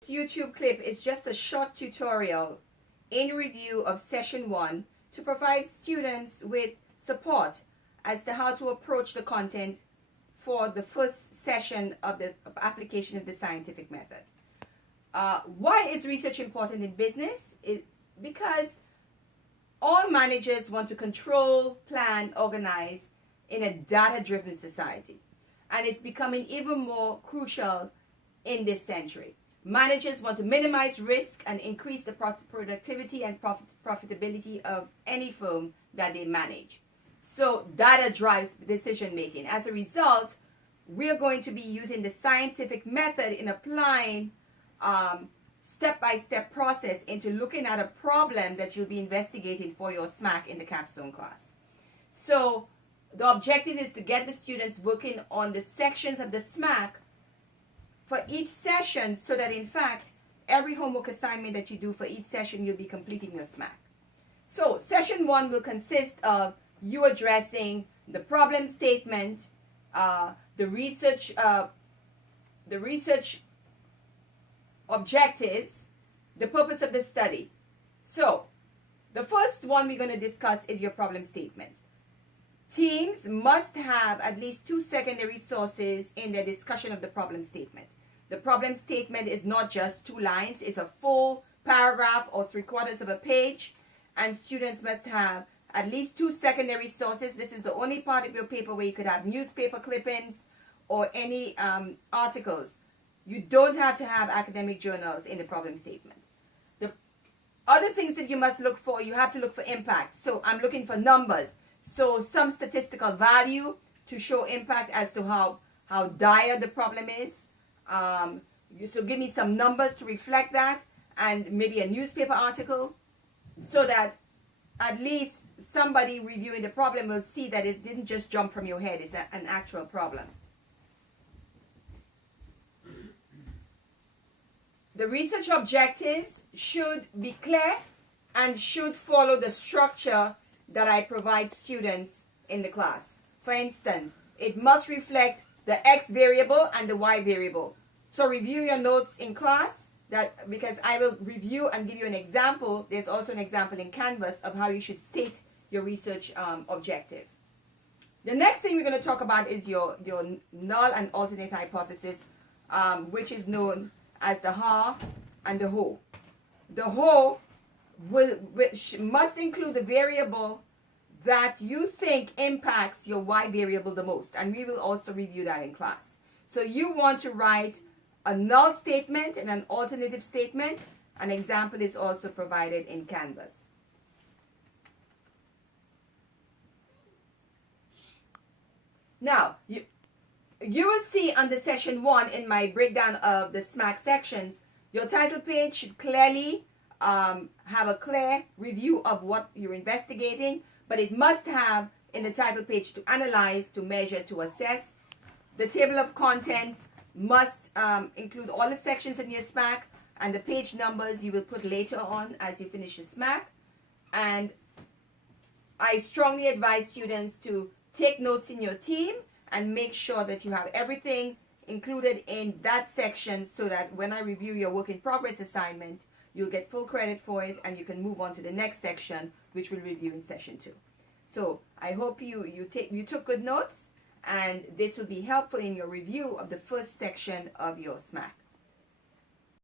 This YouTube clip is just a short tutorial in review of session 1 to provide students with support as to how to approach the content for the first session of the application of the scientific method. Why is research important in business? Because all managers want to control, plan, organize in a data-driven society. And it's becoming even more crucial in this century. Managers want to minimize risk and increase the productivity and profitability of any firm that they manage. So data drives decision making. As a result, we're going to be using the scientific method in applying step-by-step process into looking at a problem that you'll be investigating for your SMAC in the capstone class. So the objective is to get the students working on the sections of the SMAC for each session, so that in fact every homework assignment that you do for each session, you'll be completing your SMAC. So session 1 will consist of you addressing the problem statement, the research objectives, the purpose of the study. So the first one we're going to discuss is your problem statement. Teams must have at least 2 secondary sources in their discussion of the problem statement. The problem statement is not just 2 lines, it's a full paragraph or 3/4 of a page, and students must have at least 2 secondary sources. This is the only part of your paper where you could have newspaper clippings or any articles. You don't have to have academic journals in the problem statement. The other things that you must look for, you have to look for impact. So I'm looking for numbers. So some statistical value to show impact as to how dire the problem is. So give me some numbers to reflect that, and maybe a newspaper article, so that at least somebody reviewing the problem will see that it didn't just jump from your head. It's an actual problem. The research objectives should be clear and should follow the structure that I provide students in the class. For instance, it must reflect the X variable and the Y variable. So review your notes in class, because I will review and give you an example. There's also an example in Canvas of how you should state your research objective. The next thing we're going to talk about is your null and alternate hypothesis, which is known as the HAR and the HO. The HO which must include the variable that you think impacts your Y variable the most, and we will also review that in class. So you want to write a null statement and an alternative statement. An example is also provided in Canvas. Now, you will see under session 1 in my breakdown of the SMAC sections, your title page should clearly have a clear review of what you're investigating, but it must have in the title page to analyze, to measure, to assess. The table of contents must include all the sections in your SMAC, and the page numbers you will put later on as you finish your SMAC. And I strongly advise students to take notes in your team and make sure that you have everything included in that section, so that when I review your work in progress assignment, you'll get full credit for it, and you can move on to the next section, which we'll review in session 2. So I hope you took good notes, and this will be helpful in your review of the first section of your SMAC.